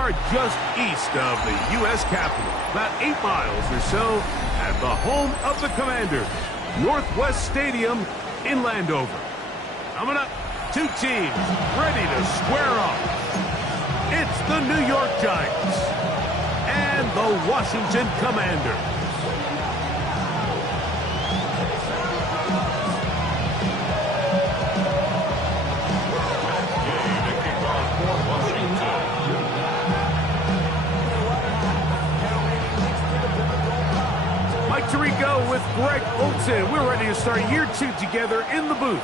are just east of the U.S. Capitol, about 8 miles or so, at the home of the Commanders, Northwest Stadium in Landover. Coming up, two teams ready to square off. It's the New York Giants and the Washington Commanders. Tirico with Greg Olson. We're ready to start year 2 together in the booth.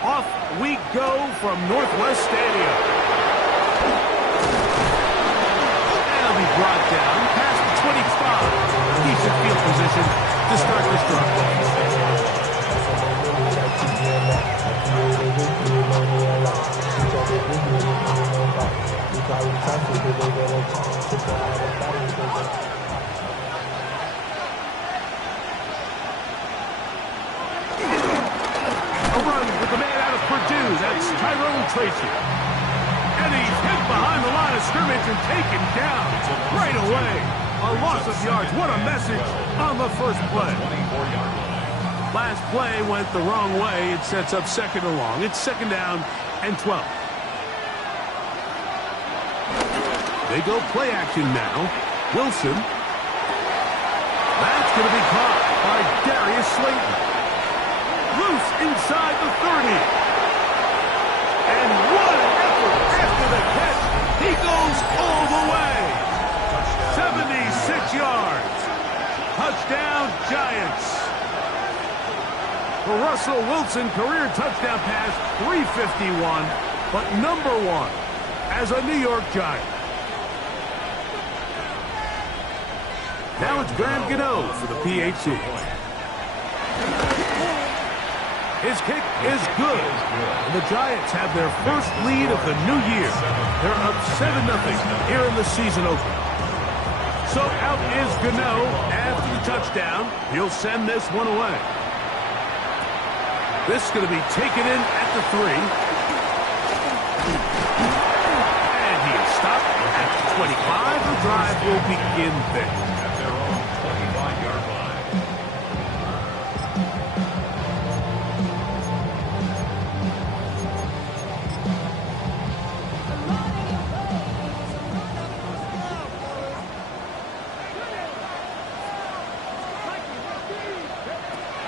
Off we go from Northwest Stadium. That'll be brought down past the 25. Decent field position to start this drive. That's Tyrone Tracy. And he's hit behind the line of scrimmage and taken down right away. A loss of yards. What a message on the first play. Last play went the wrong way. It sets up second and long. It's second down and 12. They go play action now. Wilson. That's going to be caught by Darius Slayton. Loose inside the 30. And what an effort after the catch. He goes all the way. 76 yards. Touchdown, Giants. For Russell Wilson, career touchdown pass, 351, but number 1 as a New York Giant. Now it's Graham Gano for the PAT. His kick is good. And the Giants have their first lead of the new year. They're up 7-0 here in the season opener. So out is Gano after the touchdown. He'll send this one away. This is going to be taken in at the 3. And he is stopped at the 25. The drive will begin there.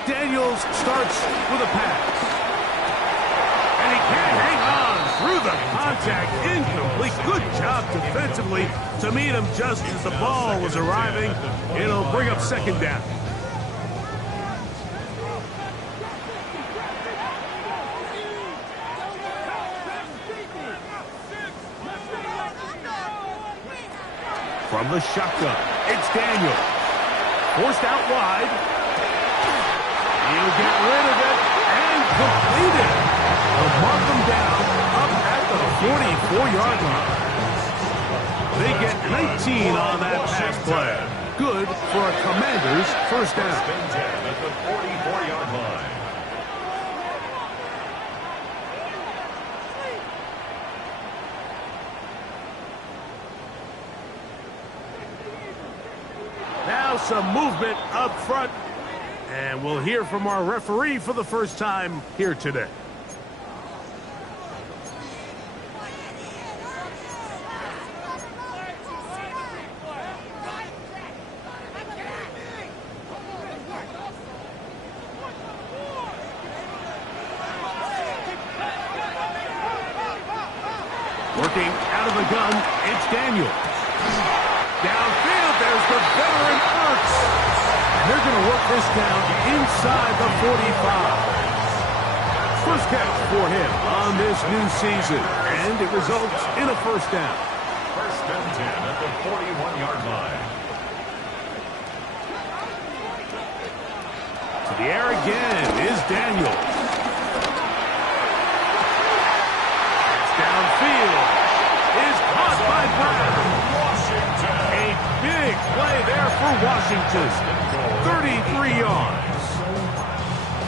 Daniels starts with a pass. And he can't hang on through the contact. Incomplete. Good job defensively to meet him just as the ball was arriving. It'll bring up second down. From the shotgun, it's Daniels. Forced out wide. He'll get rid of it and complete it. They'll mark them down up at the 44-yard line. They get 19 on that pass play. Good for a Commanders first down. At the 44-yard line. Now some movement up front. And we'll hear from our referee for the first time here today. Working out of the gun, it's Daniels. Downfield, there's the veteran Ertz. They're going to work this down inside the 45. First catch for him on this new season, and it results in a first down. First and 10 at the 41-yard line. To the air again is Daniels. Downfield is caught by Brown. A big play there for Washington. 33 yards.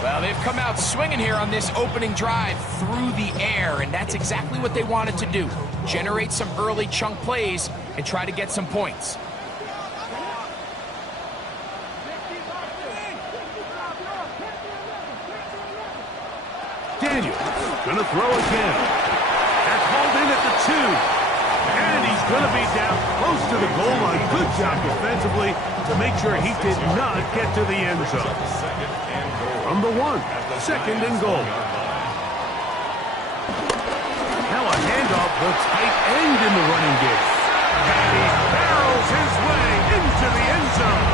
Well, they've come out swinging here on this opening drive through the air, and that's exactly what they wanted to do. generate some early chunk plays, and try to get some points. Daniel gonna throw again. That's hauled in at the 2. And he's gonna be down close to the goal line. Good job defensively to make sure he did not get to the end zone. From the 1, 2nd and goal. Now a handoff, the tight end in the running game. And he barrels his way into the end zone.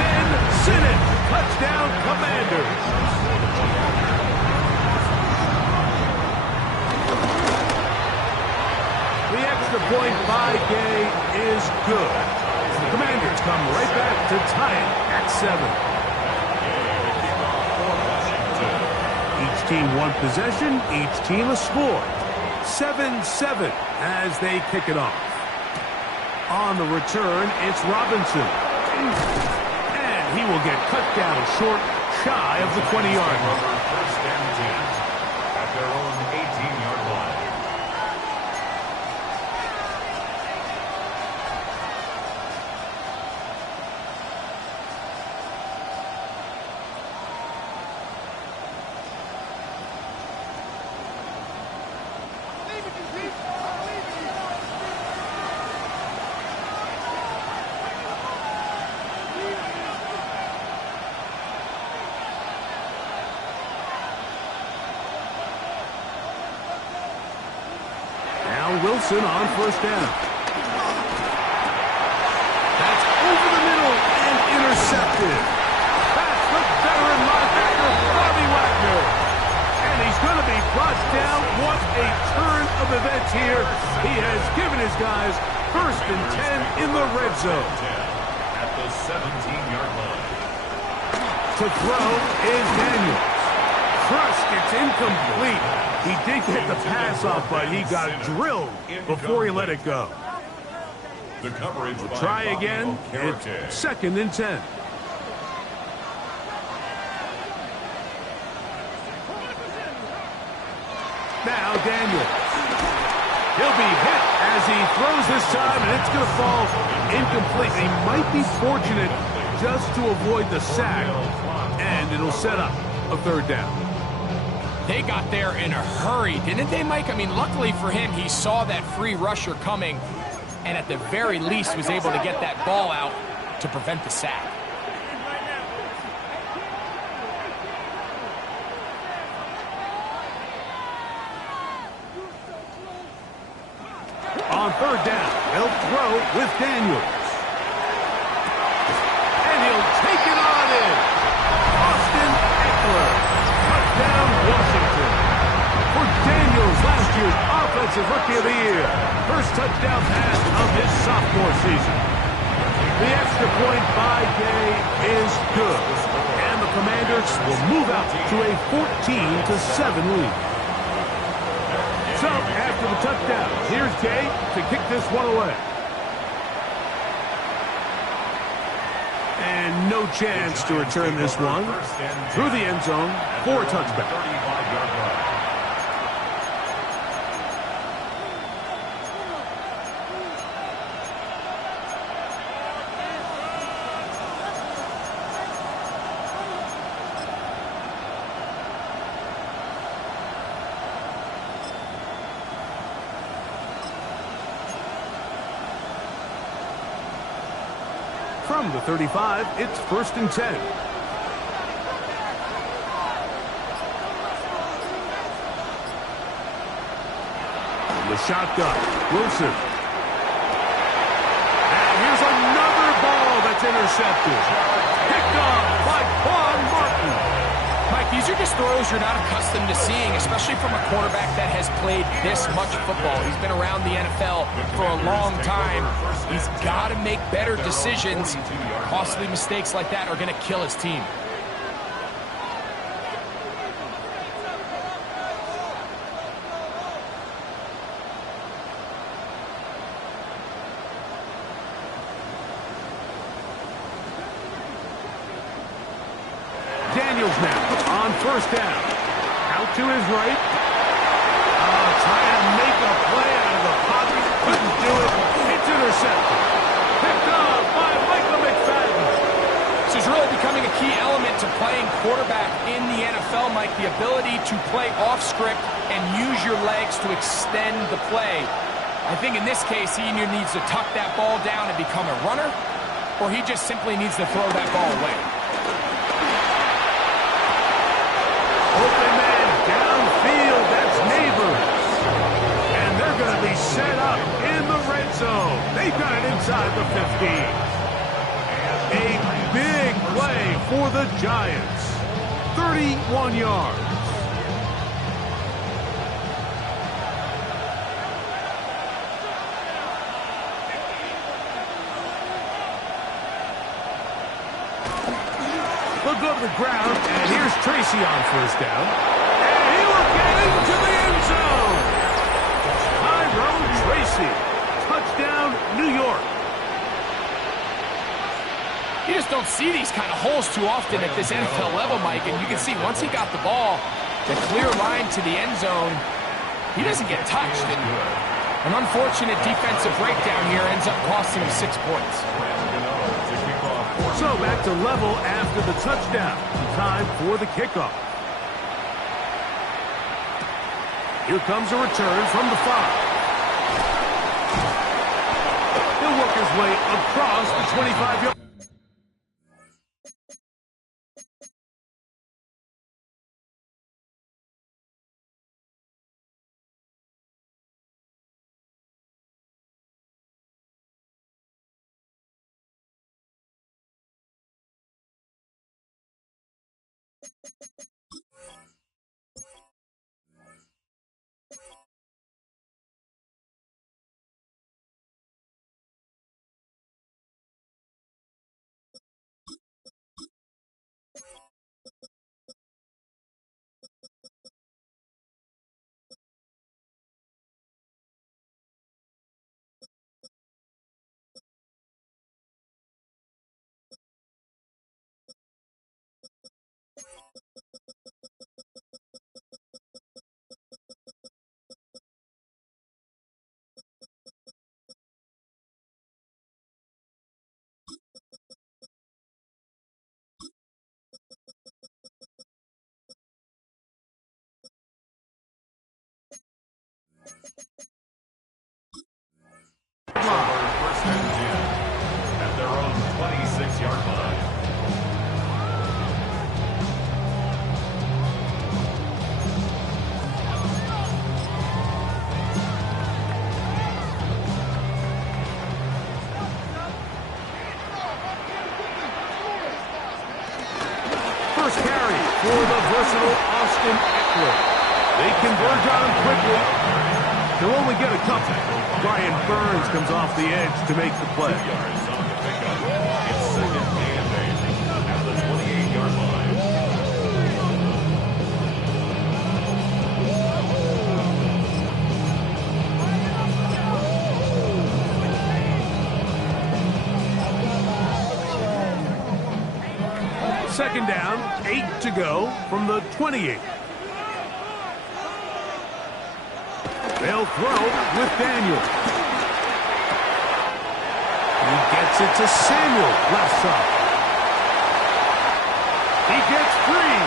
Ben Sinnott, touchdown Commanders. The extra point by Gay is good. The Commanders come right back to tie it at 7. Each team one possession, each team a score. 7-7 as they kick it off. On the return, it's Robinson. And he will get cut down short, shy of the 20-yard line. First and 10 at their own 18-yard line. Wilson on first down. That's over the middle and intercepted. That's the veteran linebacker, Bobby Wagner. And he's going to be brought down. What a turn of events here. He has given his guys first and 10 in the red zone. At the 17-yard line. To throw is Daniels. Crushed, it's incomplete. He did get the pass off, but he got drilled before he let it go. The coverage We'll try again. It's 2nd and 10. Now Daniels. He'll be hit as he throws this time, and it's going to fall incomplete. He might be fortunate just to avoid the sack, and it'll set up a 3rd down. They got there in a hurry, didn't they, Mike? I mean, luckily for him, he saw that free rusher coming and at the very least was able to get that ball out to prevent the sack. On 3rd down, they'll throw with Daniels. And he'll take it on in. Austin Eckler. Touchdown, Washington. For Daniels, last year's Offensive Rookie of the Year. First touchdown pass of his sophomore season. The extra point by Gay is good. And the Commanders will move out to a 14-7 lead. So, after the touchdown, here's Gay to kick this one away. And no chance to return this one. Through the end zone for a touchback. From the 35, it's 1st and 10. The shotgun, Wilson. And here's another ball that's intercepted. Picked off by Quan Martin. Mike, these are just throws you're not accustomed to seeing, especially from a quarterback that has played this much football. He's been around the NFL for a long time. He's got to make better decisions. Costly mistakes like that are going to kill his team. Daniels now on 1st down. Out to his right. Trying to make a play out of the do it. It's intercepted. Picked up by Michael McFadden. This is really becoming a key element to playing quarterback in the NFL, Mike, the ability to play off script and use your legs to extend the play. I think in this case, he either needs to tuck that ball down and become a runner, or he just simply needs to throw that ball away. Open man downfield, that's Neighbors. And they're going to be set up in the red zone. They've got it inside the 15. A big play for the Giants. 31 yards. They'll go to the ground, and here's Tracy on first down. And he will get into the end zone. Tyrone Tracy. Touchdown, New York. You just don't see these kind of holes too often at this NFL level, Mike, and you can see once he got the ball, the clear line to the end zone, he doesn't get touched. And an unfortunate defensive breakdown here ends up costing him 6 points. So back to level after the touchdown. Time for the kickoff. Here comes a return from the 5. He'll work his way across the 25-yard. First and 10 at their own 26-yard line. First carry for the versatile Austin Eckler. They converge on him quickly. He'll only get a couple. Brian Burns comes off the edge to make the play. 2 yards on the pickup. It's second and 8 at the 28-yard line. Second down, 8 to go from the 28. They'll throw with Daniel. He gets it to Samuel, left side. He gets free.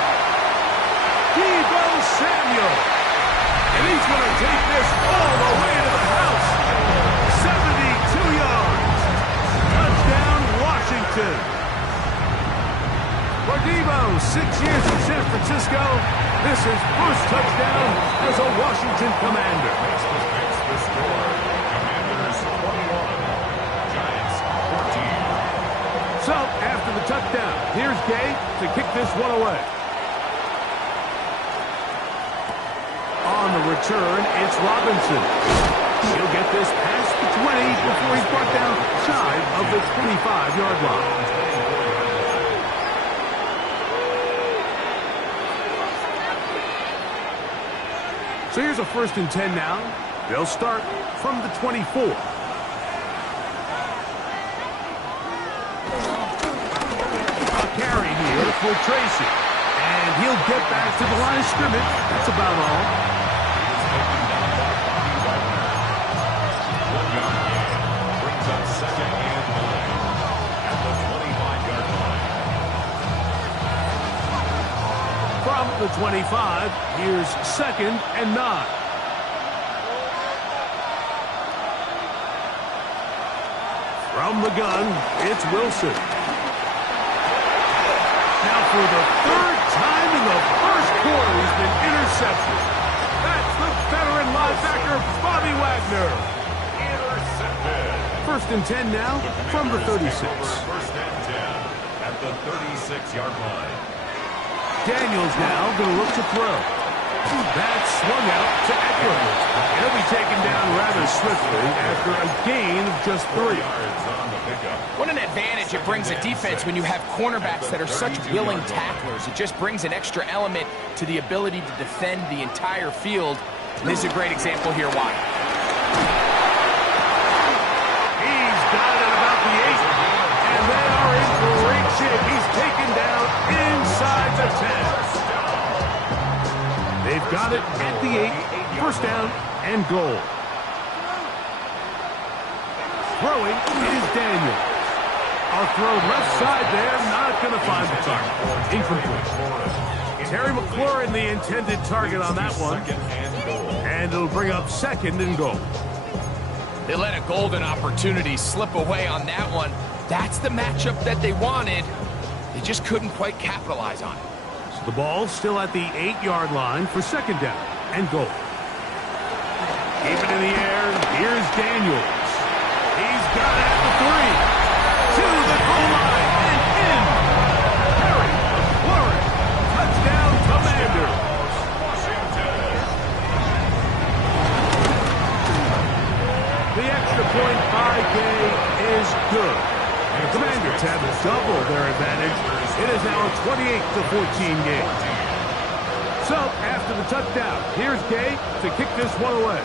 Deebo Samuel. And he's going to take this all the way to the house. 72 yards. Touchdown, Washington. For Deebo, 6 years in San Francisco, this is first touchdown as a Washington Commander. The score, Commanders 21, Giants 14. So, after the touchdown, here's Gay to kick this one away. On the return, it's Robinson. He'll get this past the 20 before he's brought down shy of the 25-yard line. So here's a 1st and 10 now. They'll start from the 24. A carry here for Tracy. And he'll get back to the line of scrimmage. That's about all. 1 yard the 25. Here's 2nd and 9. From the gun, it's Wilson. Now for the 3rd time in the first quarter, he's been intercepted. That's the veteran linebacker, Bobby Wagner. Intercepted. 1st and 10 now from the 36. 1st and 10 at the 36-yard line. Daniels now going to look to throw. That's swung out to Eckler. He'll be taken down rather swiftly after a gain of just 3. What an advantage it brings a defense when you have cornerbacks that are such willing tacklers. It just brings an extra element to the ability to defend the entire field. And this is a great example here. Why? He's got it at about the 8. And they are in great shape. He's taken down inside the 10. They've got it at the 8. 1st down and goal. Throwing is Daniels. I'll throw left side there. Not going to find the target. Incomplete. Terry McLaurin, the intended target on that one. And it'll bring up 2nd and goal. They let a golden opportunity slip away on that one. That's the matchup that they wanted. They just couldn't quite capitalize on it. So the ball's still at the 8-yard line for 2nd down and goal. Keep it in the air. Here's Daniels. He's got it at the 3. To the goal line and in. Terry McLaurin. Touchdown, Commanders. The extra point by Gay is good. The Commanders have doubled their advantage. It is now a 28-14 game. So, after the touchdown, here's Gay to kick this one away.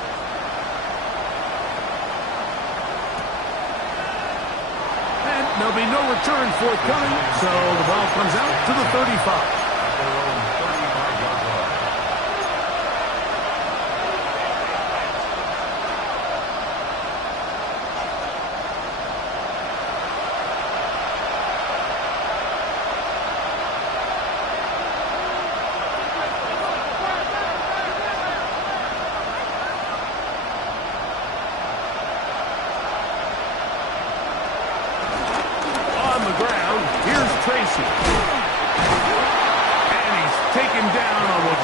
And there'll be no return forthcoming, so the ball comes out to the 35.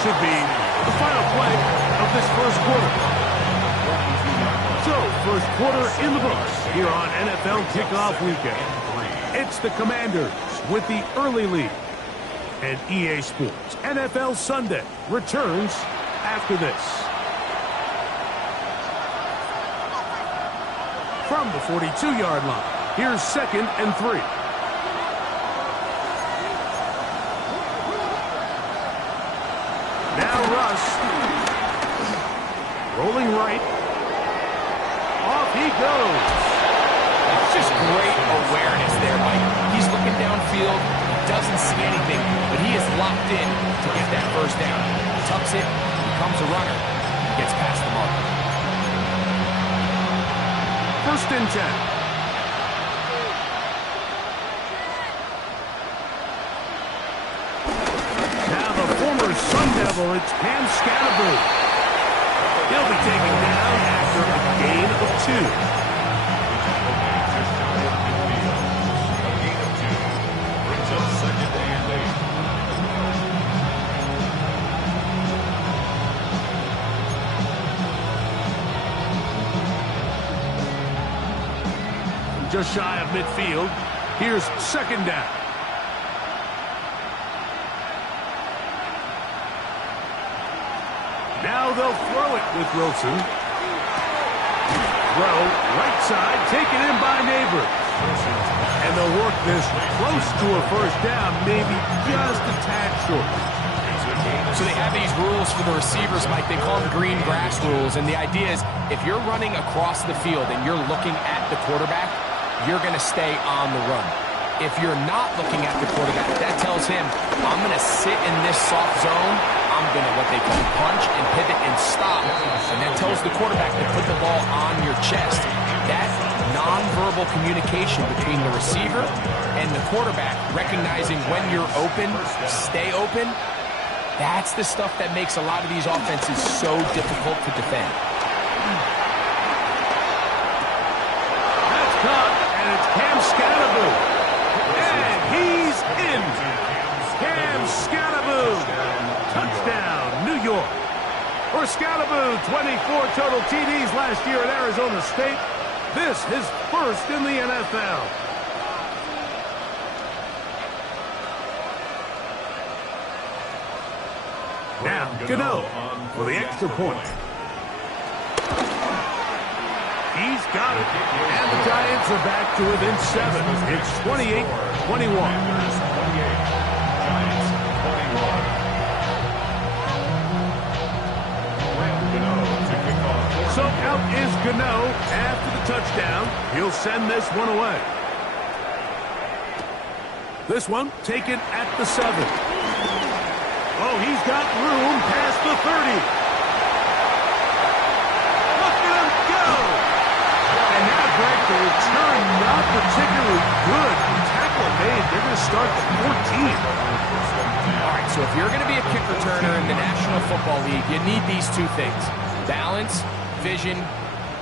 Should be the final play of this 1st quarter. So, 1st quarter in the books here on NFL Kickoff Weekend. It's the Commanders with the early lead. And EA Sports NFL Sunday returns after this. From the 42-yard line, here's 2nd and 3. Rolling right. Off he goes. It's just great awareness there, Mike. He's looking downfield. He doesn't see anything, but he is locked in to get that 1st down. Tucks it, becomes a runner, gets past the mark. 1st and 10. Now the former Sun Devil, it's Cam Scatterbo. He'll be taken down after a gain of 2. Brings up 2nd and 8. Just shy of midfield. Here's 2nd down. Now they'll throw it with Wilson. Throw, right side, taken in by Neighbors. And they'll work this close to a 1st down, maybe just a tad short. So they have these rules for the receivers, Mike. They call them green grass rules. And the idea is if you're running across the field and you're looking at the quarterback, you're going to stay on the run. If you're not looking at the quarterback, that tells him, I'm going to sit in this soft zone. I'm going to what they call punch and pivot and stop. And that tells the quarterback to put the ball on your chest. That nonverbal communication between the receiver and the quarterback, recognizing when you're open, stay open, That's the stuff that makes a lot of these offenses so difficult to defend. That's caught, and it's Cam Scanaboo. And he's in. Cam Scanaboo. Touchdown, New York. For Scanaboo, 24 total TDs last year at Arizona State. This his first in the NFL. Now, Gano for the extra point. He's got it. And the Giants are back to within 7. It's 28-21. So out is Gano after the touchdown. He'll send this one away. This one taken at the 7. Oh, he's got room past the 30. Look at him go. And now, Greg, the return not particularly good. Tackle made. They're going to start the 14. All right, so if you're going to be a kick returner in the National Football League, you need these two things. Balance, vision,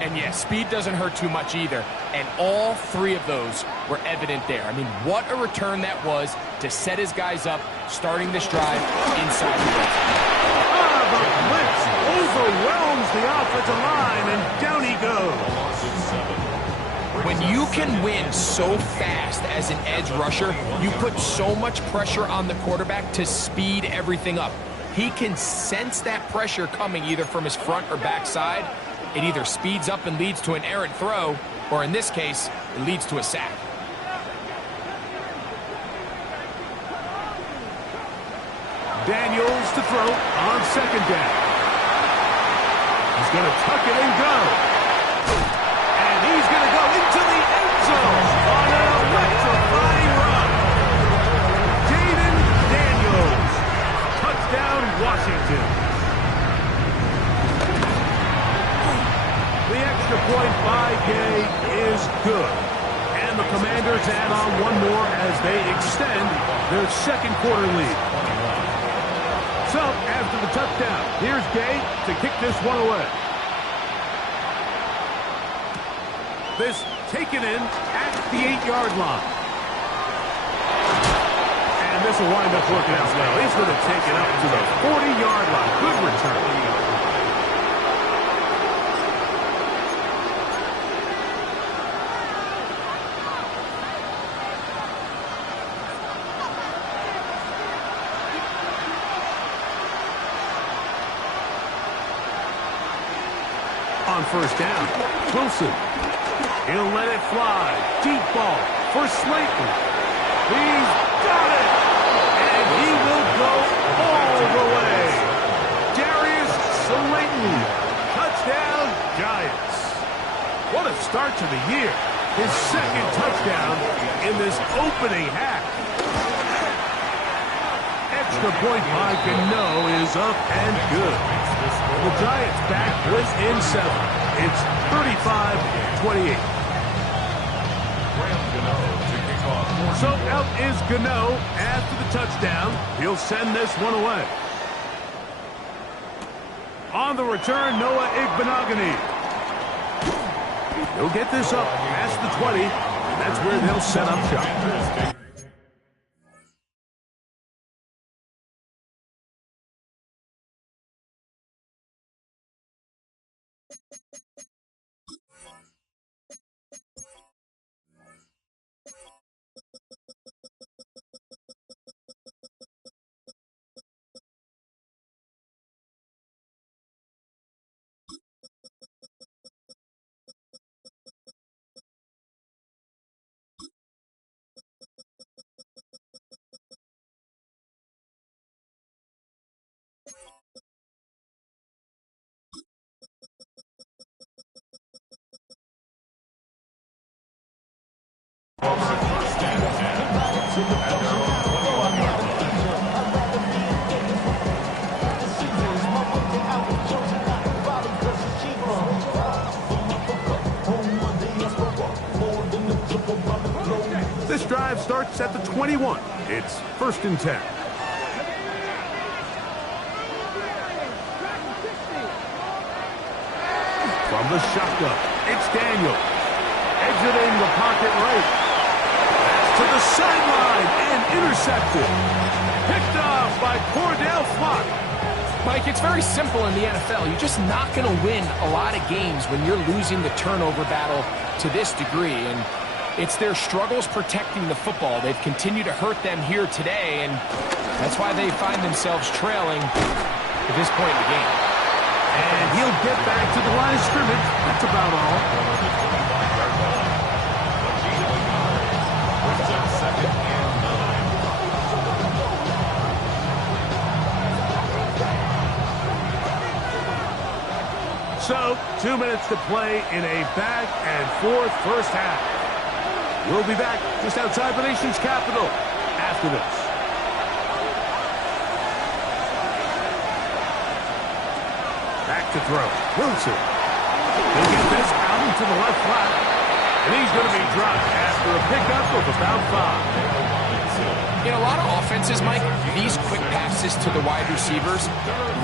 and yes, speed doesn't hurt too much either. And all three of those were evident there. I mean, what a return that was to set his guys up, starting this drive inside the red zone. The blitz overwhelms the offensive line, and down he goes. When you can win so fast as an edge rusher, you put so much pressure on the quarterback to speed everything up. He can sense that pressure coming either from his front or back side. It either speeds up and leads to an errant throw, or in this case, it leads to a sack. Daniels to throw on second down. He's going to tuck it and go. And he's going to go into the end zone on an electrifying run. Jaden Daniels. Touchdown, Washington. The extra point by Gay is good. And the Commanders add on one more as they extend their second quarter lead. So, after the touchdown, here's Gay to kick this one away. This taken in at the 8-yard line. And this will wind up working out well. He's going to take it up to the 40-yard line. Good return. On first down, Wilson. He'll let it fly. Deep ball for Slayton. He's got it. And he will go all the way. Darius Slayton. Touchdown, Giants. What a start to the year. His second touchdown in this opening half. Extra point by Gano is up and good. The Giants back within 7. It's 35-28. So out is Gano after the touchdown. He'll send this one away. On the return, Noah Igbenogany. He'll get this up past the 20. And that's where they'll set up shop. This drive starts at the 21. It's 1st and 10. From the shotgun, it's Daniel. Exiting the pocket right. That's to the sideline and intercepted. Picked off by Cordell Flock. Mike, it's very simple in the NFL. You're just not going to win a lot of games when you're losing the turnover battle to this degree. And it's their struggles protecting the football. They've continued to hurt them here today, and that's why they find themselves trailing at this point in the game. And he'll get back to the line of scrimmage. That's about all. So, 2 minutes to play in a back-and-forth first half. We'll be back just outside the nation's capital after this. Back to throw. Wilson. He'll get this out into the left flat. And he's going to be dropped after a pickup of about 5. In a lot of offenses, Mike, these quick passes to the wide receivers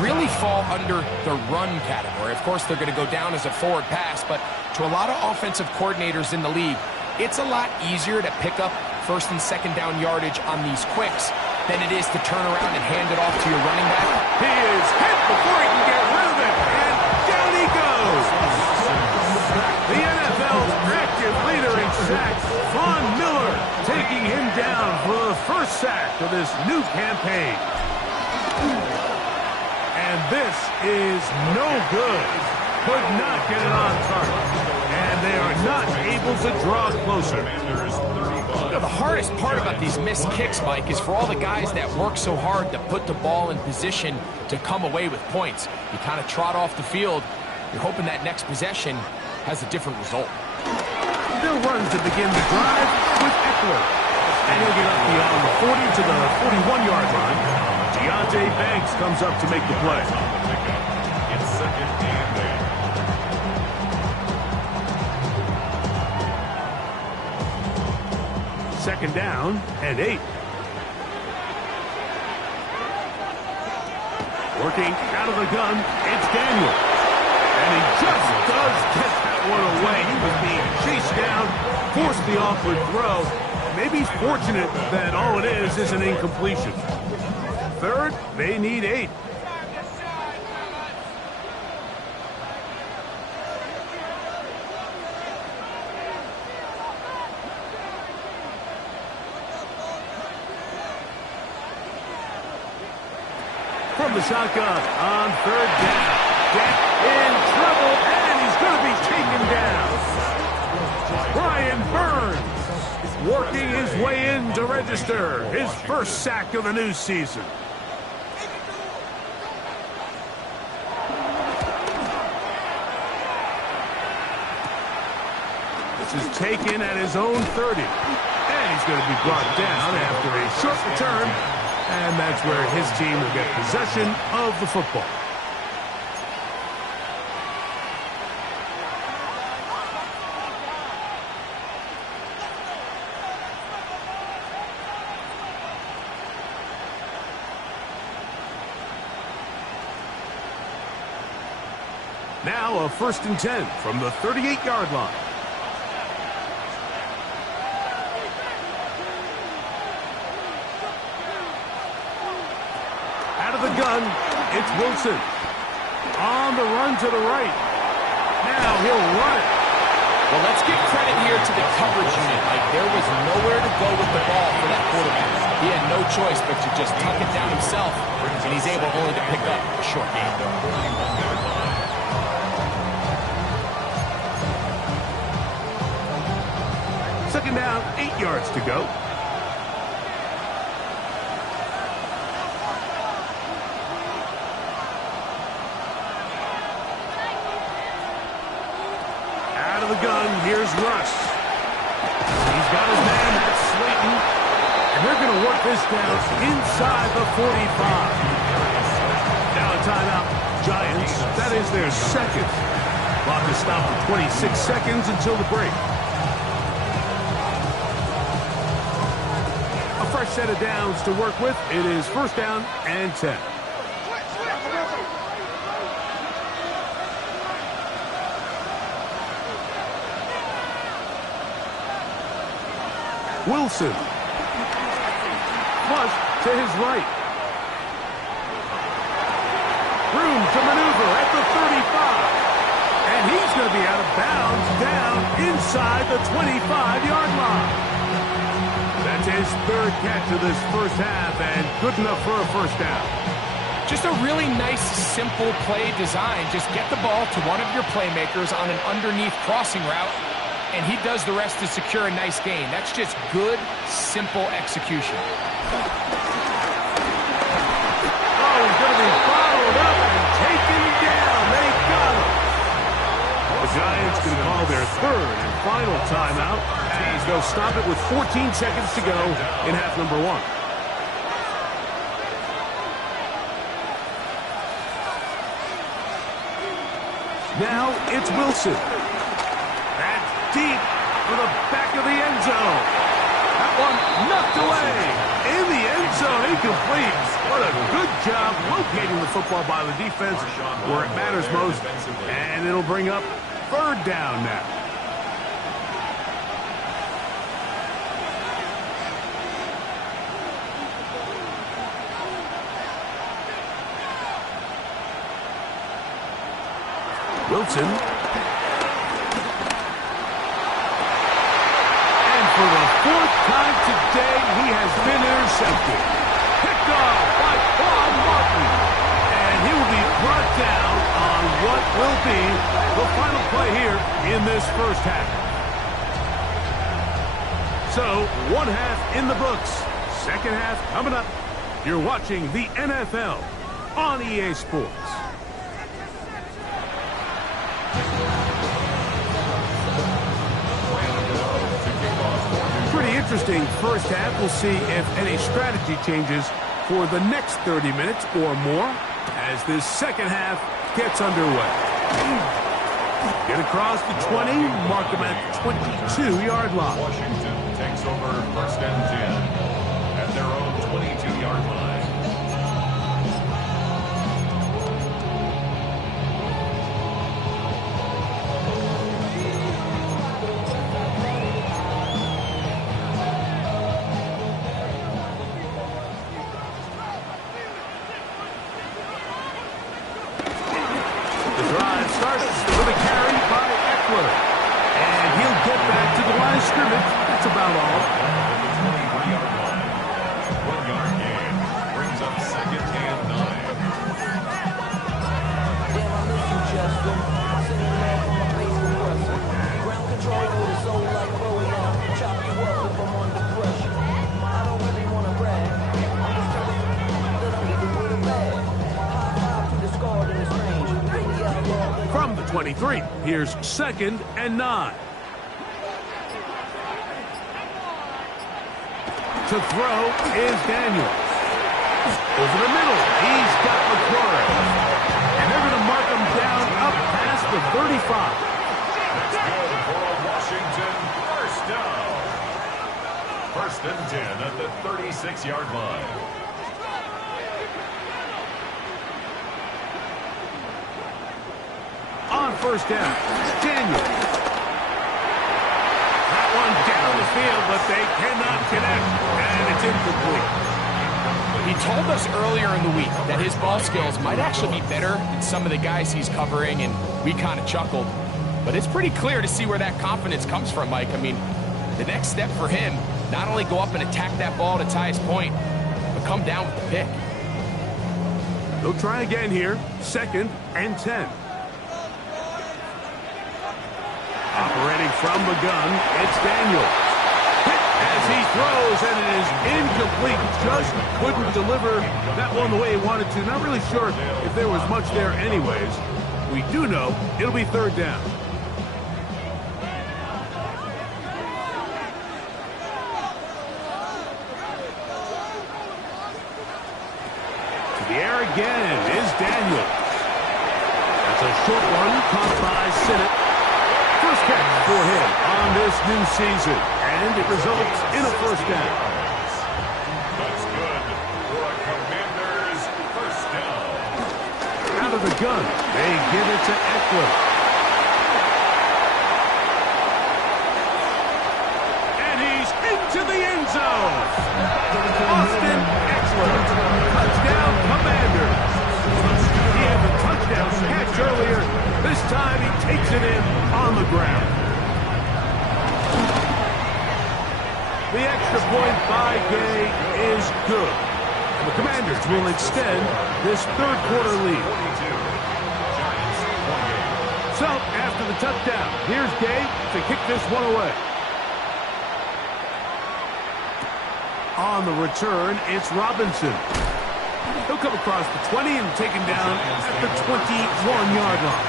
really fall under the run category. Of course, they're going to go down as a forward pass, but to a lot of offensive coordinators in the league, it's a lot easier to pick up first and second down yardage on these quicks than it is to turn around and hand it off to your running back. He is hit before he can get rid of it, and down he goes. The NFL's active leader in sacks, Von Miller, taking him down for the first sack of this new campaign. And this is no good. Could not get it on target. And they are not able to draw closer. You know, the hardest part about these missed kicks, Mike, is for all the guys that work so hard to put the ball in position to come away with points. You kind of trot off the field. You're hoping that next possession has a different result. They'll run to begin the drive with Eckler. And he'll get up beyond the 40 to the 41-yard line. Deontay Banks comes up to make the play. It's second and 8. Second down and 8. Working out of the gun, it's Daniel. And he just does get that one away. He was being chased down, forced the awkward throw. Maybe he's fortunate that all it is an incompletion. Third, they need 8. From the shotgun on third down. Get in trouble, and he's going to be taken down. Brian Burns working his way in to register his first sack of the new season. This is taken at his own 30. And he's going to be brought down after a short return. And that's where his team will get possession of the football. Now a 1st and 10 from the 38-yard line. Out of the gun, it's Wilson. On the run to the right. Now he'll run it. Well, let's give credit here to the coverage unit. Like, there was nowhere to go with the ball for that quarterback. He had no choice but to just tuck it down himself, and he's able only to pick up a short gain. Second down, 8 yards to go. Out of the gun, here's Russ. He's got his man, that's Slayton. And they're going to work this down inside the 45. Now a timeout, Giants. That is their second. Clock is stopped for 26 seconds until the break. A fresh set of downs to work with. It is 1st down and 10. Wilson. Flush to his right. Room to maneuver at the 35. And he's going to be out of bounds down inside the 25-yard line. That's his third catch of this first half and good enough for a first down. Just a really nice, simple play design. Just get the ball to one of your playmakers on an underneath crossing route, and he does the rest to secure a nice gain. That's just good, simple execution. Oh, he's going to be followed up and taken down. They got him. The Giants going to call their third and final timeout as they'll stop it with 14 seconds to go in half number one. Now it's Wilson. That's deep for the back of the end zone. That one knocked away. In the end zone, incomplete. What a good job locating the football by the defense where it matters most. And it'll bring up third down now. Wilson. And for the fourth time today, he has been intercepted. Picked off by Bob Martin. And he will be brought down on what will be the final play here in this first half. So, one half in the books. Second half coming up. You're watching the NFL on EA Sports. Pretty interesting first half. We'll see if any strategy changes for the next 30 minutes or more as this second half gets underway. Get across the 20, mark them at the 22-yard line. Washington takes over first and 10 at their own 22-yard line. That's about all. One-yard gain brings up second and 9. Ground control with a soul like Bowie. Chop you up if I'm under pressure. I don't really want to brag. I'm just telling you that I'm even with a bag. High five to the scarred in this range. Bring the outlaw. From the 23, here's second and 9. To throw is Daniels. Over the middle, he's got McCrory. And they're going to mark him down up past the 35. That's good for a Washington first down. First and 10 at the 36-yard line. On first down, Daniels. One down the field, but they cannot connect, and it's incomplete. He told us earlier in the week that his ball skills might actually be better than some of the guys he's covering, and we kind of chuckled. But it's pretty clear to see where that confidence comes from, Mike. I mean, the next step for him, not only go up and attack that ball to tie his point, but come down with the pick. They'll try again here, second and 10. Operating from the gun, it's Daniels. Hit as he throws, and it is incomplete. Just couldn't deliver that one the way he wanted to. Not really sure if there was much there anyways. We do know it'll be third down. To the air again is Daniels. That's a short one caught by Sinnott. First catch for him on this new season, and it results in a first down. That's good for a Commanders first down. Out of the gun, they give it to Eckler. And he's in to the end zone. Austin Eckler. Touchdown, Commanders. He had the touchdown catch earlier. This time he takes it in on the ground. The extra point by Gay is good. And the Commanders will extend this third quarter lead. So, after the touchdown, here's Gay to kick this one away. On the return, it's Robinson. He'll come across the 20 and taken down at the 21-yard line.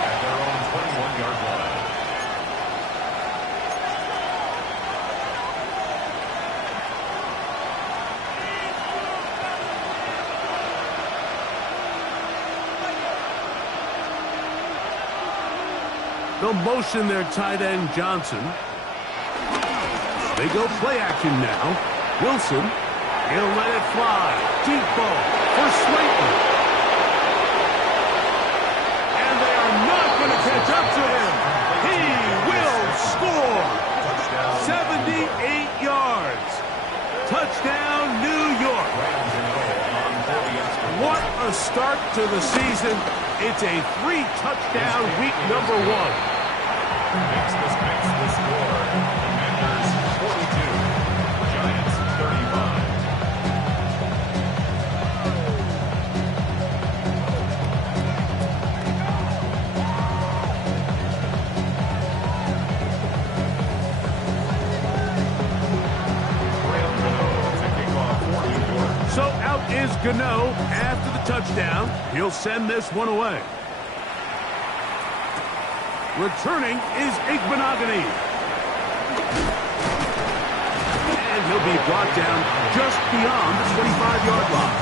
At their own 21-yard line. They'll motion their tight end, Johnson. They go play action now. Wilson, he'll let it fly. Deep ball for Slayton. And they are not going to catch up to him. He will score. 78 yards. Touchdown, New York. What a start to the season. It's a 3-touchdown week number 1. Makes the score. Commanders 42, Giants 35. So out is Gano after the touchdown. He'll send this one away. Returning is Igbenogany. And he'll be brought down just beyond the 25-yard line.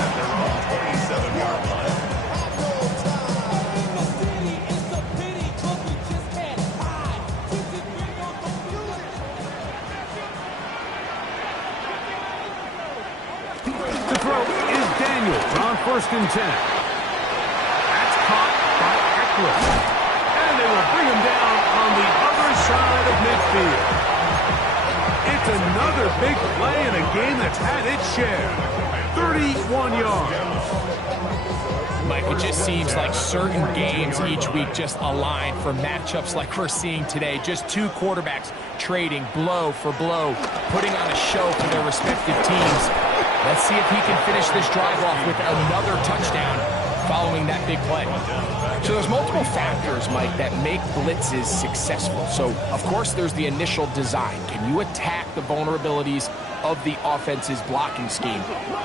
At their own 27-yard line. The throw is Daniels on 1st and 10. That's caught by Eckler. And they will bring him down on the other side of midfield. It's another big play in a game that's had its share. 31 yards. Mike, it just seems like certain games each week just align for matchups like we're seeing today. Just two quarterbacks trading blow for blow, putting on a show for their respective teams. Let's see if he can finish this drive off with another touchdown following that big play. So there's multiple factors, Mike, that make blitzes successful. So, of course, there's the initial design. Can you attack the vulnerabilities of the offense's blocking scheme?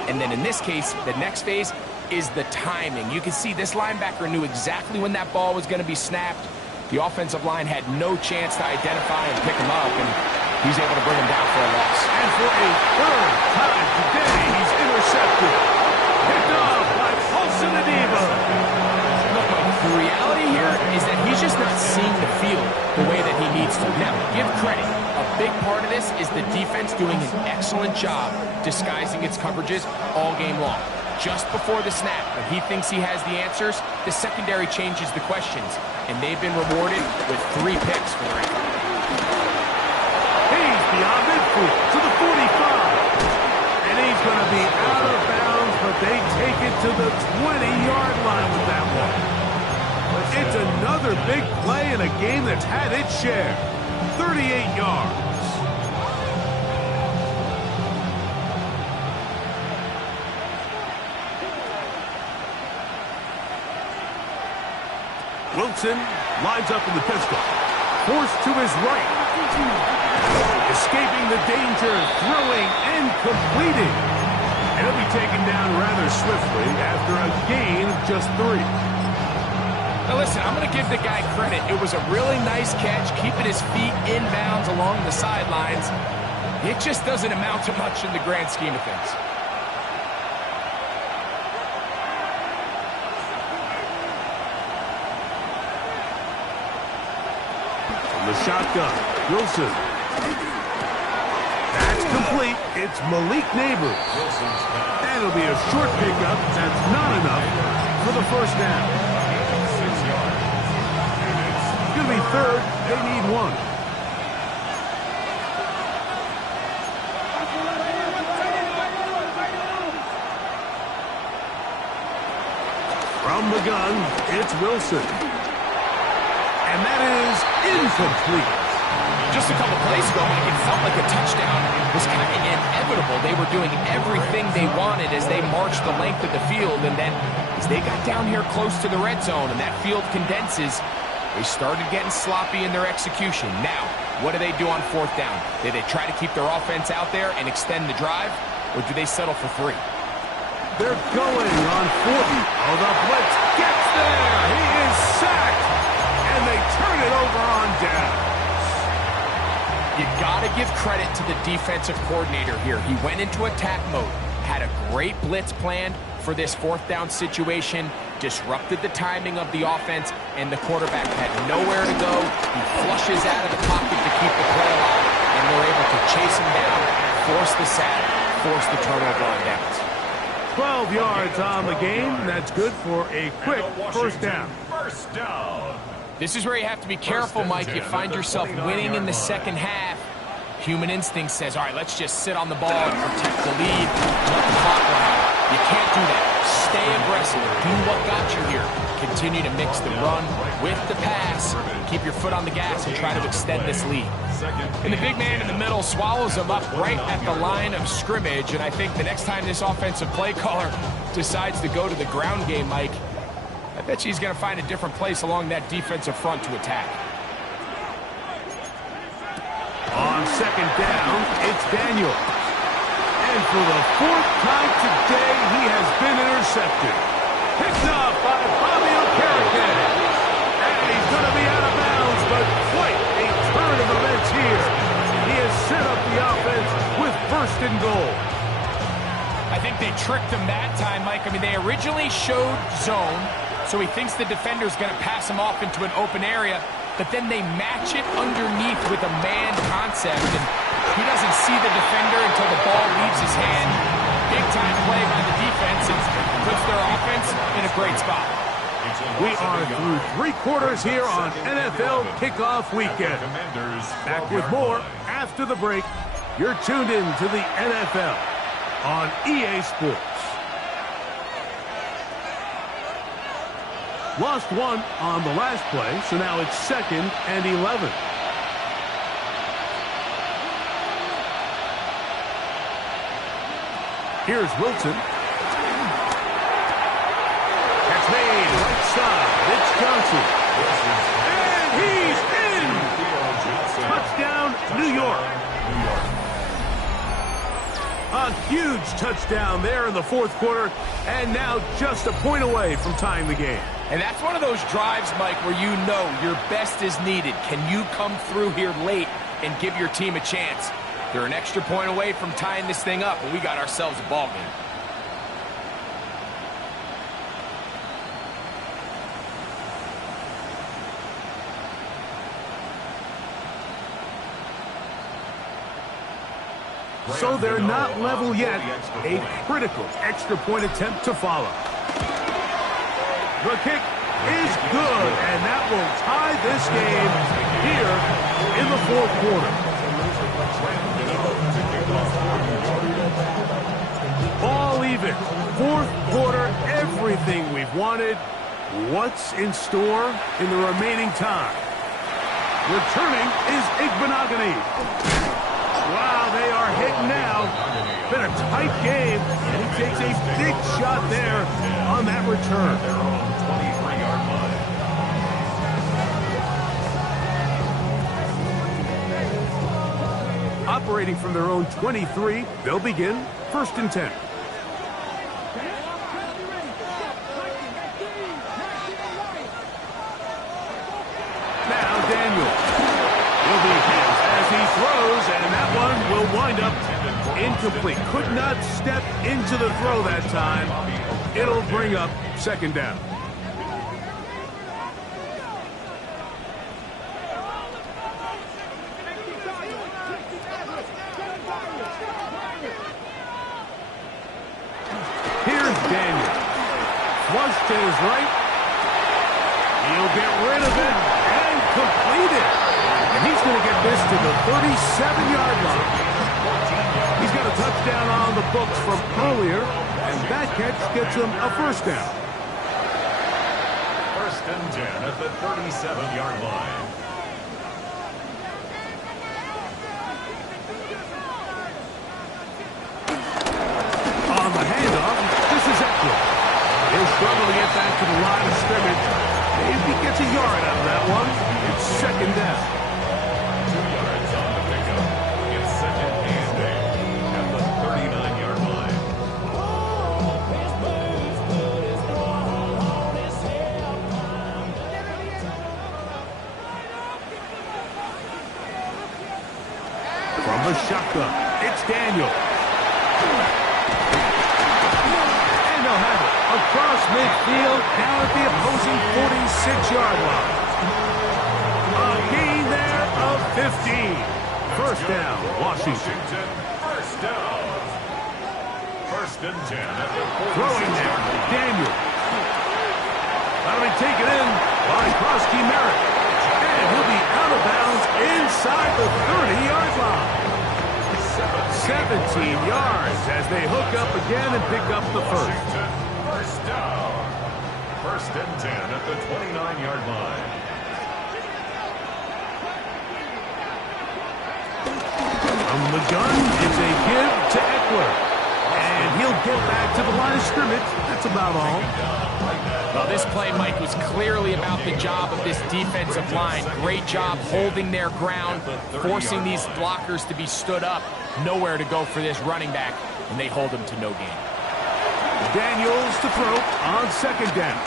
And then in this case, the next phase is the timing. You can see this linebacker knew exactly when that ball was going to be snapped. The offensive line had no chance to identify and pick him up, and he's able to bring him down for a loss. And for a third time today, he's intercepted. Picked off by Paulson Adeba. Look, Mike, the reality here is that he's just not seeing the field the way that he needs to. Now, give credit. A big part of this is the defense doing an excellent job disguising its coverages all game long. Just before the snap, when he thinks he has the answers, the secondary changes the questions, and they've been rewarded with 3 picks for their effort. He's beyond midfield to the 45. And he's going to be out of bounds, but they take it to the 20-yard line with that one. It's another big play in a game that's had its share. 38 yards. Wilson lines up in the pistol. Forced to his right. Escaping the danger, throwing and completing. And he'll be taken down rather swiftly after a gain of just 3. Now listen, I'm going to give the guy credit. It was a really nice catch, keeping his feet in bounds along the sidelines. It just doesn't amount to much in the grand scheme of things. The shotgun, Wilson. That's complete. It's Malik Neighbors. And it'll be a short pickup. That's not enough for the first down. 6 yards. It's going to be third. They need 1. From the gun, it's Wilson. And that is incomplete. Just a couple plays ago, Mike, it felt like a touchdown was kind of inevitable. They were doing everything they wanted as they marched the length of the field, and then as they got down here close to the red zone and that field condenses, they started getting sloppy in their execution. Now, what do they do on fourth down? Do they try to keep their offense out there and extend the drive, or do they settle for 3? They're going on 40. Oh, the blitz gets there. He is sacked, and they turn it over on down. You got to give credit to the defensive coordinator here. He went into attack mode, had a great blitz planned for this fourth down situation, disrupted the timing of the offense, and the quarterback had nowhere to go. He flushes out of the pocket to keep the play alive, and they're able to chase him down, force the sack, force the turnover on downs. 12 yards on the game. That's good for a quick first down. First down. This is where you have to be careful, Mike. You find yourself winning in the second half. Human instinct says, all right, let's just sit on the ball and protect the lead, let the clock run out. You can't do that. Stay aggressive. Do what got you here. Continue to mix the run with the pass. Keep your foot on the gas and try to extend this lead. And the big man in the middle swallows him up right at the line of scrimmage, and I think the next time this offensive play caller decides to go to the ground game, Mike, I bet she's going to find a different place along that defensive front to attack. On second down, it's Daniel. And for the 4th time today, he has been intercepted. Picked up by Bobby Okereke. And he's going to be out of bounds, but quite a turn of events here. He has set up the offense with first and goal. I think they tricked him that time, Mike. I mean, they originally showed zone, so he thinks the defender's going to pass him off into an open area, but then they match it underneath with a man concept, and he doesn't see the defender until the ball leaves his hand. Big-time play by the defense and puts their offense in a great spot. We are through 3 quarters here on NFL Kickoff Weekend. Back with more after the break. You're tuned in to the NFL on EA Sports. Lost 1 on the last play, so now it's 2nd and 11. Here's Wilson. That's made right side. It's Johnson. And he's in! Touchdown, New York. A huge touchdown there in the 4th quarter, and now just a point away from tying the game. And that's one of those drives, Mike, where you know your best is needed. Can you come through here late and give your team a chance? They're an extra point away from tying this thing up, and we got ourselves a ball game. So they're not level yet. A critical extra point attempt to follow. The kick is good, and that will tie this game here in the 4th quarter. All even. 4th quarter, everything we've wanted. What's in store in the remaining time? Returning is Igbenogany. Wow, they are hitting now. Been a tight game, and he takes a big shot there on that return. Operating from their own 23, they'll begin 1st and 10. Now Daniel. Will be hit as he throws, and that one will wind up incomplete. Could not step into the throw that time. It'll bring up 2nd down. Here's Daniel. Flush to his right. He'll get rid of it and complete it. And he's going to get this to the 37-yard line. He's got a touchdown on the books from earlier, and that catch gets him a 1st down. First and 10 at the 37-yard line. On the handoff, this is Eckler. He'll struggle to get back to the line of scrimmage. Maybe he gets a yard out of that one. It's second down. 2 yards on the pickup. It's second and 8 at the 39-yard line. From the shotgun, it's Daniel. And they'll have it across midfield, down at the opposing 46-yard line. A gain there of 15. First down, Washington. First down. First and 10 at the 46-yard Throwing there, line. Daniel. That'll be taken in by Krosky Merritt. And he'll be out of bounds inside the 30-yard line. 17 yards as they hook up again and pick up the first. Washington, first down. First and 10 at the 29-yard line. From the gun, it's a give to Eckler. And he'll get back to the line of scrimmage. That's about all. Well, this play, Mike, was clearly about the job of this defensive line. Great job holding their ground, forcing these blockers to be stood up. Nowhere to go for this running back, and they hold him to no gain. Daniels to throw on second down.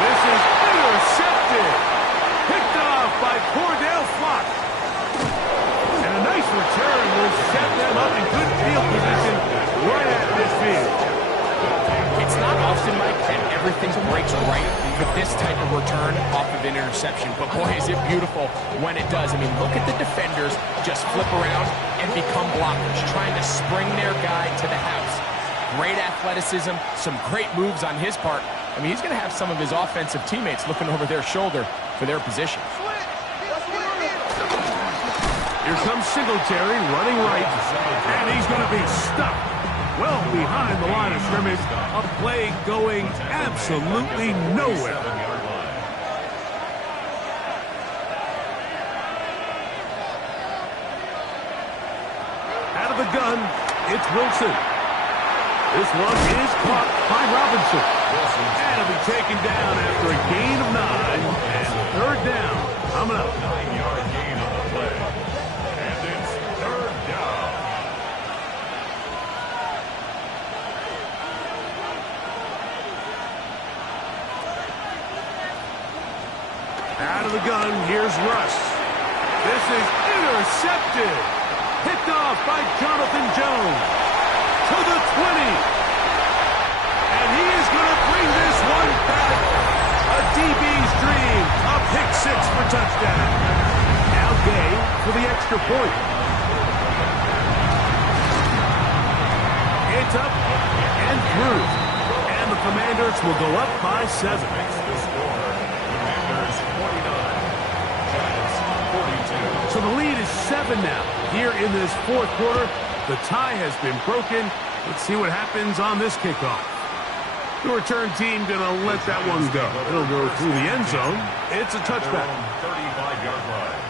This is intercepted. Picked off by Cordell Flock. And a nice return will set them up in good field position right at midfield. It's not often, Mike, that everything breaks right for this type of return off of an interception. But, boy, is it beautiful when it does. I mean, look at the defenders just flip around and become blockers, trying to spring their guy to the house. Great athleticism, some great moves on his part. I mean, he's going to have some of his offensive teammates looking over their shoulder for their position. Here comes Singletary running right, and he's going to be stuck well behind the line of scrimmage. A play going absolutely nowhere. Out of the gun, it's Wilson. This one is caught by Robinson. And it'll be taken down after a gain of 9. And third down coming up. 9-yard gain on the play. And it's third down. Out of the gun, here's Russ. This is intercepted. Picked off by Jonathan Jones. To the 20. And he is going to bring this one back. A DB's dream. A pick six for touchdown. Now Gay for the extra point. It's up and through. And the Commanders will go up by 7. The score, Commanders 49, Giants 42. So the lead is 7 now. Here in this fourth quarter, the tie has been broken. Let's see what happens on this kickoff. The return team going to let that one go. It'll go through the end zone. It's a touchback. 35-yard line.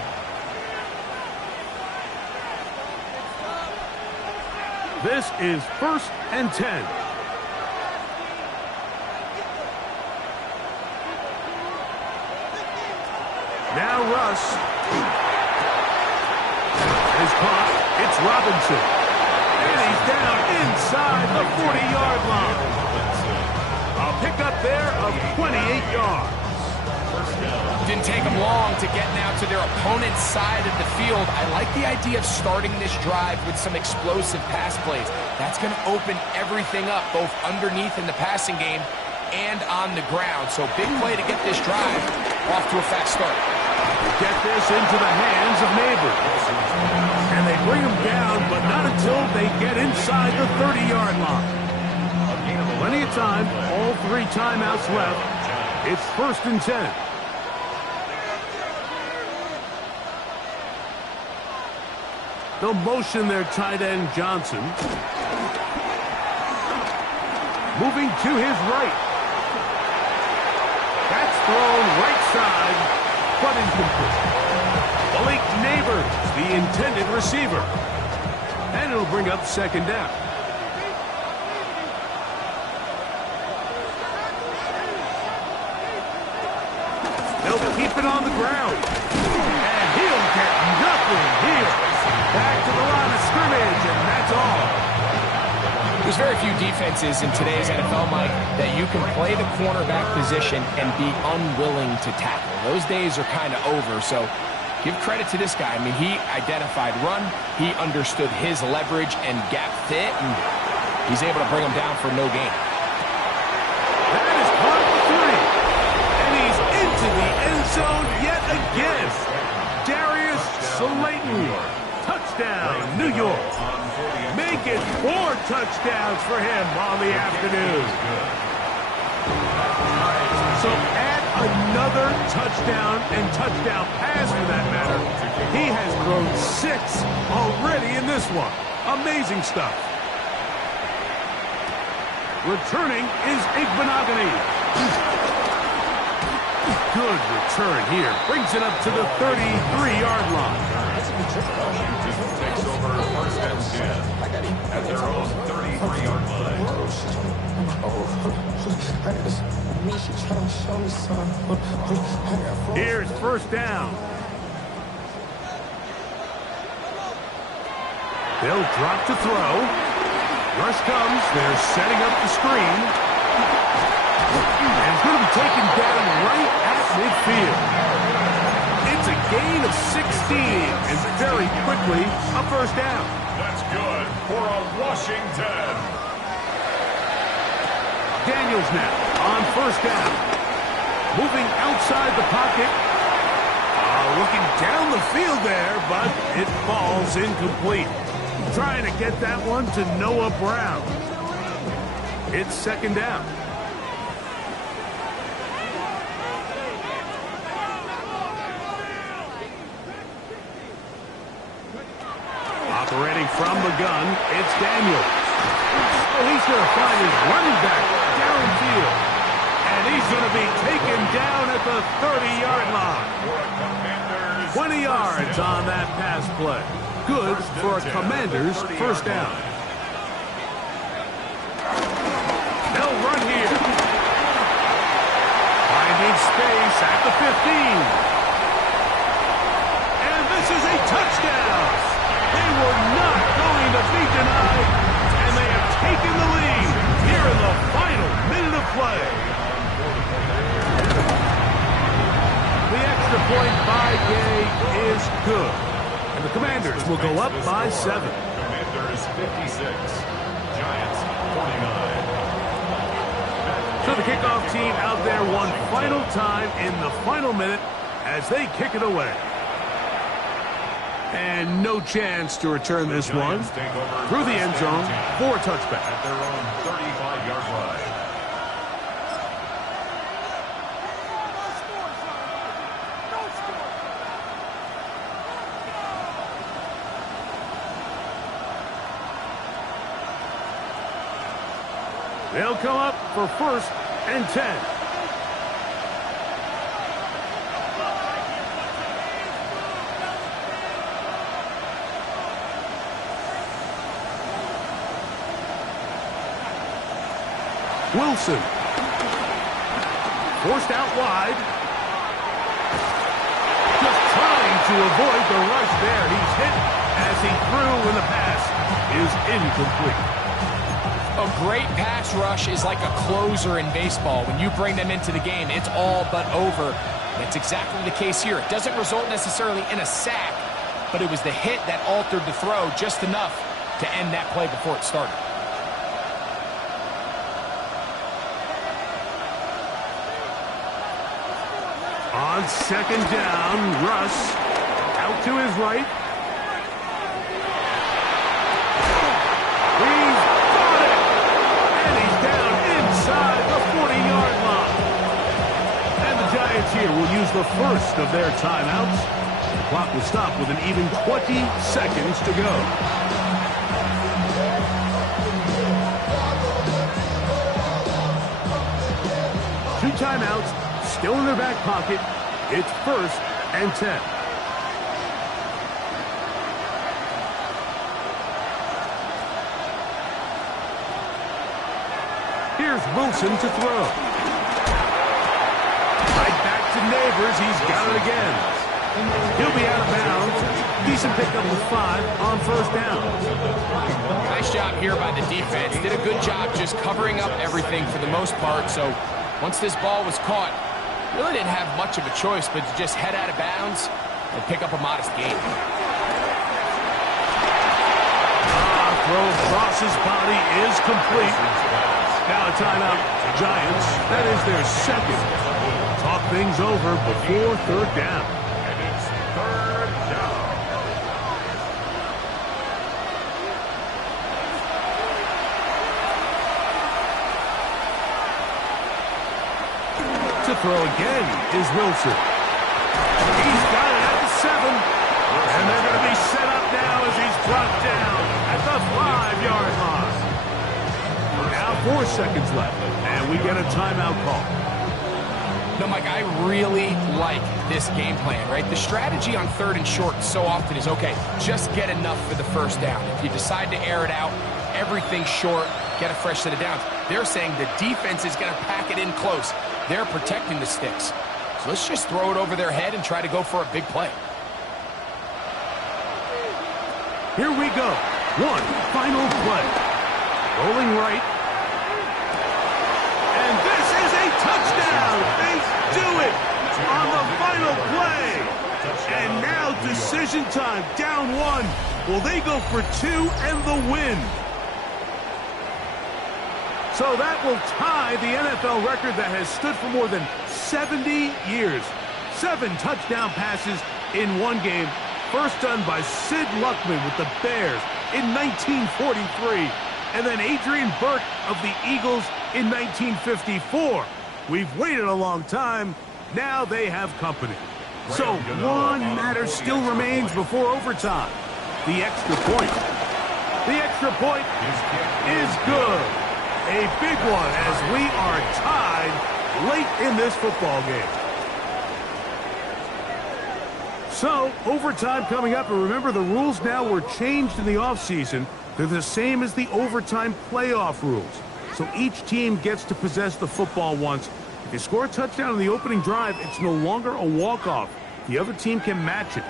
This is first and 10. Now Russ is caught. It's Robinson. And he's down inside the 40-yard line. A pickup there of 28 yards. Didn't take them long to get now to their opponent's side of the field. I like the idea of starting this drive with some explosive pass plays. That's going to open everything up, both underneath in the passing game and on the ground. So big play to get this drive off to a fast start. They get this into the hands of Neighbors. And they bring him down, but not until they get inside the 30-yard line. Plenty of time, all 3 timeouts left. It's first and 10. They'll motion their tight end Johnson. Moving to his right. thrown right side, but incomplete. Malik Neighbors, the intended receiver. And it'll bring up second down. They'll keep it on the ground. And he'll get nothing here. Back to the line of scrimmage, and that's all. There's very few defenses in today's NFL, Mike, that you can play the cornerback position and be unwilling to tackle. Those days are kind of over, so give credit to this guy. I mean, he identified run, he understood his leverage and gap fit, and he's able to bring him down for no gain. That is caught for 3. And he's into the end zone yet again. Darius Slayton. Touchdown, New York. Make it 4 touchdowns for him on the afternoon. So add another touchdown and touchdown pass for that matter. He has thrown 6 already in this one. Amazing stuff. Returning is Igbenogany. Good return here. Brings it up to the 33-yard line. Washington takes over first and 10 at their own 33-yard line. Here's first down. They'll drop to throw. Rush comes. They're setting up the screen. And it's going to be taken down right at midfield. It's a gain of 16, and very quickly, a first down. That's good for a Washington. Daniels now on first down. Moving outside the pocket. Looking down the field there, but it falls incomplete. Trying to get that one to Noah Brown. It's second down. Operating from the gun, it's Daniels. Oh, he's going to find his running back downfield. And he's going to be taken down at the 30-yard line. 20 yards on that pass play. Good for a Commanders first down. They'll run here. Finding space at the 15. And this is a touchdown. They were not going to be denied, and they have taken the lead here in the final minute of play. The extra point by Gay is good, and the Commanders will go up by 7. Commanders 56, Giants 49. So the kickoff team out there one final time in the final minute as they kick it away. And no chance to return this one through the end zone for a touchback. At their own 35-yard line. They'll come up for first and 10. Wilson. Forced out wide. Just trying to avoid the rush there. He's hit as he threw when the pass is incomplete. A great pass rush is like a closer in baseball. When you bring them into the game, it's all but over. That's exactly the case here. It doesn't result necessarily in a sack, but it was the hit that altered the throw just enough to end that play before it started. On second down, Russ out to his right. He's got it! And he's down inside the 40-yard line. And the Giants here will use the first of their timeouts. The clock will stop with an even 20 seconds to go. Two timeouts still in their back pocket. It's 1st and 10. Here's Wilson to throw. Right back to Neighbors. He's got it again. He'll be out of bounds. Decent pickup of 5 on 1st down. Nice job here by the defense. Did a good job just covering up everything for the most part. So once this ball was caught, really didn't have much of a choice but to just head out of bounds and pick up a modest gain. Throw across his body is complete. Now a timeout. Giants, that is their 2nd. Talk things over before 3rd down. And it's 3rd down. To throw again is Wilson. He's got it at the 7. And they're going to be set up now as he's brought down at the 5-yard line. Now 4 seconds left, and we get a timeout call. No, Mike, I really like this game plan, right? The strategy on 3rd and short so often is, okay, just get enough for the 1st down. If you decide to air it out, everything short, get a fresh set of downs. They're saying the defense is going to pack it in close. They're protecting the sticks. So let's just throw it over their head and try to go for a big play. Here we go. One final play. Rolling right. And this is a touchdown. They do it on the final play. And now decision time. Down 1. Will they go for 2 and the win? So that will tie the NFL record that has stood for more than 70 years. 7 touchdown passes in one game. First done by Sid Luckman with the Bears in 1943. And then Adrian Burke of the Eagles in 1954. We've waited a long time. Now they have company. So one matter still remains before overtime. The extra point. The extra point is good. A big one as we are tied late in this football game. So, overtime coming up, and remember the rules now were changed in the offseason. They're the same as the overtime playoff rules. So each team gets to possess the football once. If you score a touchdown in the opening drive, it's no longer a walk-off. The other team can match it.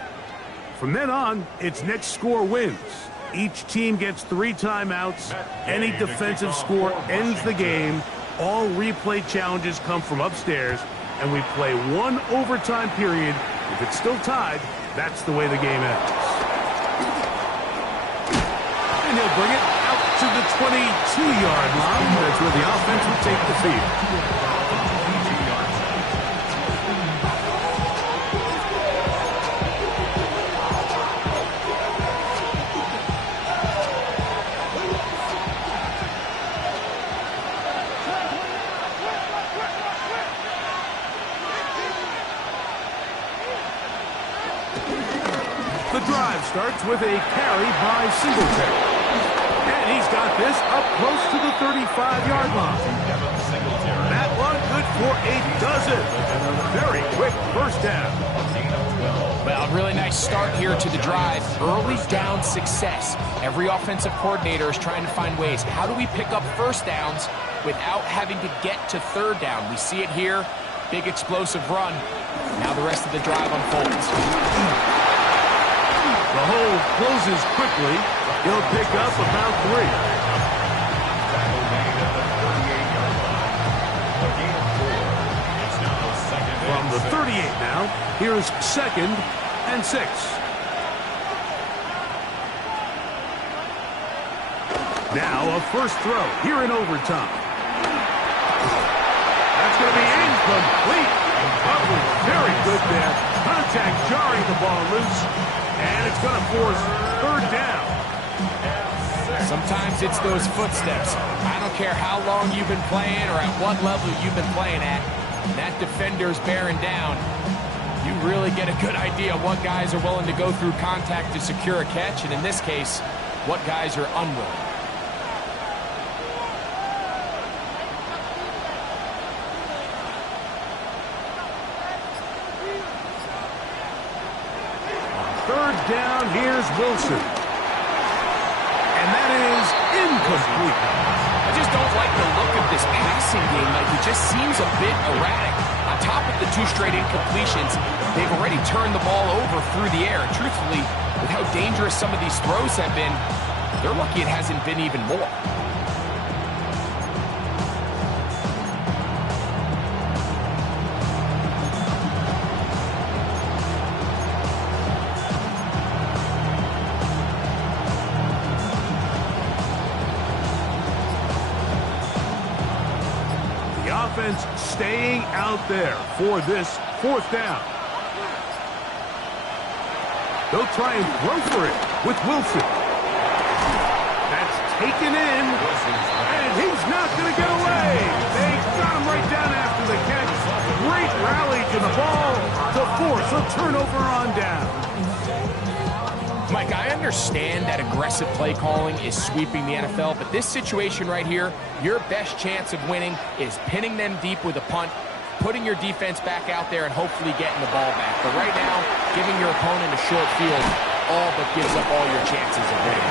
From then on, it's next score wins. Each team gets 3 timeouts. Any defensive score ends the game. All replay challenges come from upstairs, and we play 1 overtime period. If it's still tied, that's the way the game ends. And he'll bring it out to the 22-yard line. That's where the offense will take the field. The drive starts with a carry by Singletary. And he's got this up close to the 35-yard line. That one good for a dozen. And a very quick 1st down. Well, really nice start here to the drive. Early down success. Every offensive coordinator is trying to find ways. How do we pick up 1st downs without having to get to 3rd down? We see it here. Big explosive run. Now the rest of the drive unfolds. The hole closes quickly. He'll pick up about 3. From the 38 now, here's 2nd and 6. Now a first throw here in overtime. That's going to be incomplete. That was very good there. Contact jarring the ball loose. And it's going to force 3rd down. Sometimes it's those footsteps. I don't care how long you've been playing or at what level you've been playing at. That defender's bearing down. You really get a good idea of what guys are willing to go through contact to secure a catch, and in this case, what guys are unwilling. third down, here's Wilson. And that is incomplete. I just don't like the look of this passing game. Like, it just seems a bit erratic. On top of the 2 straight incompletions, they've already turned the ball over through the air. And truthfully, with how dangerous some of these throws have been, they're lucky it hasn't been even more. Offense staying out there for this 4th down. They'll try and throw for it with Wilson. That's taken in, and he's not going to get away. They got him right down after the catch. Great rally to the ball to force a turnover on down. Mike, I understand that aggressive play calling is sweeping the NFL, but this situation right here, your best chance of winning is pinning them deep with a punt, putting your defense back out there, and hopefully getting the ball back. But right now, giving your opponent a short field all but gives up all your chances of winning.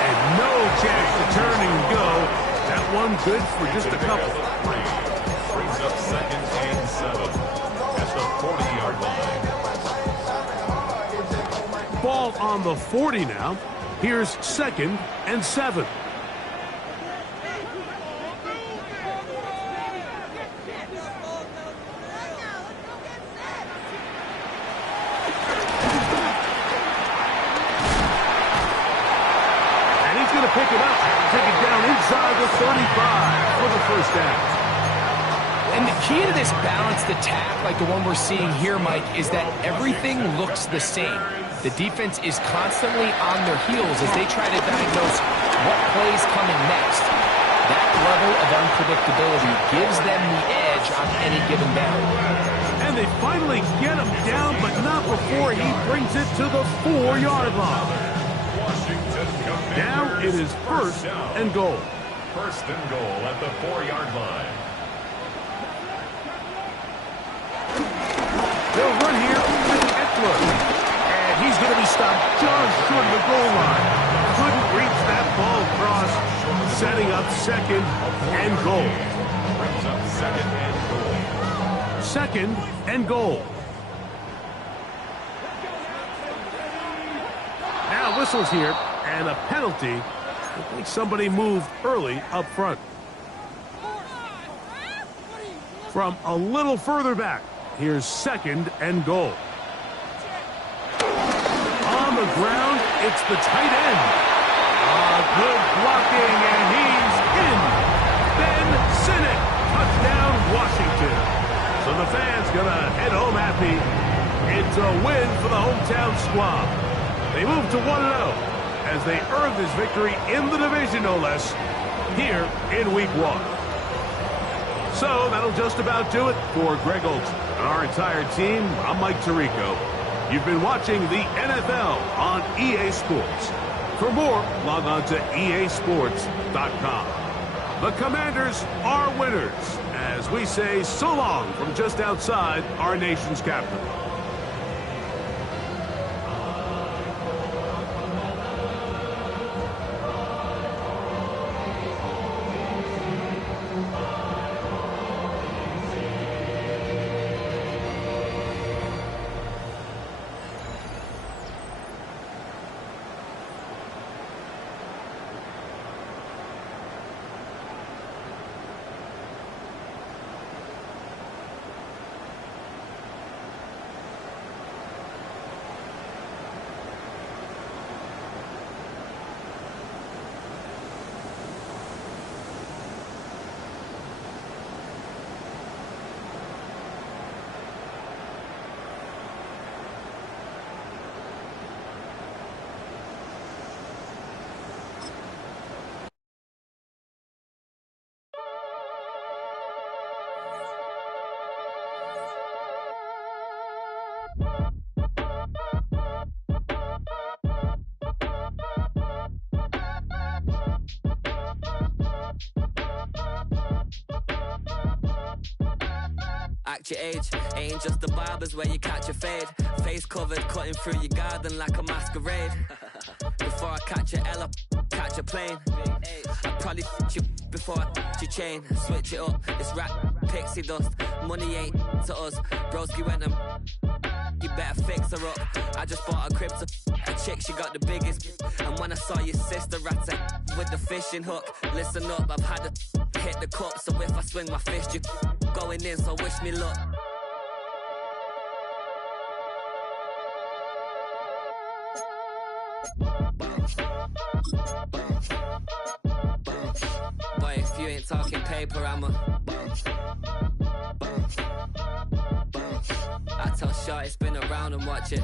And no chance to turn and go. That one good for just a couple. Brings up 2nd and 7 at the 40-yard line. Ball on the 40 now. Here's 2nd and 7. And he's going to pick it up. Take it down inside the 35 for the 1st down. And the key to this balanced attack, like the one we're seeing here, Mike, is that everything looks the same. The defense is constantly on their heels as they try to diagnose what play's coming next. That level of unpredictability gives them the edge on any given down. And they finally get him down, but not before he brings it to the 4-yard line. Now it is 1st and goal. 1st and goal at the 4-yard line. They'll run here with Eckler. He's going to be stopped just short of the goal line. Couldn't reach that ball across, setting up 2nd and goal. Brings up 2nd and goal. 2nd and goal. Now whistles here, and a penalty. I think somebody moved early up front. From a little further back, here's 2nd and goal. On the ground, it's the tight end. Good blocking, and he's in. Ben Sinnott, touchdown Washington. So the fans gonna head home happy. It's a win for the hometown squad. They move to 1-0 as they earn this victory in the division, no less, here in Week 1. So that'll just about do it for Greg Olson and our entire team. I'm Mike Tirico. You've been watching the NFL on EA Sports. For more, log on to easports.com. The Commanders are winners as we say so long from just outside our nation's capital. match your age. Ain't just the barbers where you catch a fade. Face covered, cutting through your garden like a masquerade. Before I catch a L, catch a plane. I probably you before I your chain. Switch it up, it's rap, pixie dust. Money ain't to us. Broski went and you better fix her up. I just bought a crib to a chick, she got the biggest. And when I saw your sister at it with the fishing hook, listen up, I've had to hit the cup. So if I swing my fist, you going in, so wish me luck. Boy, if you ain't talking paper, I'm a I tell Shorty spin around and watch it.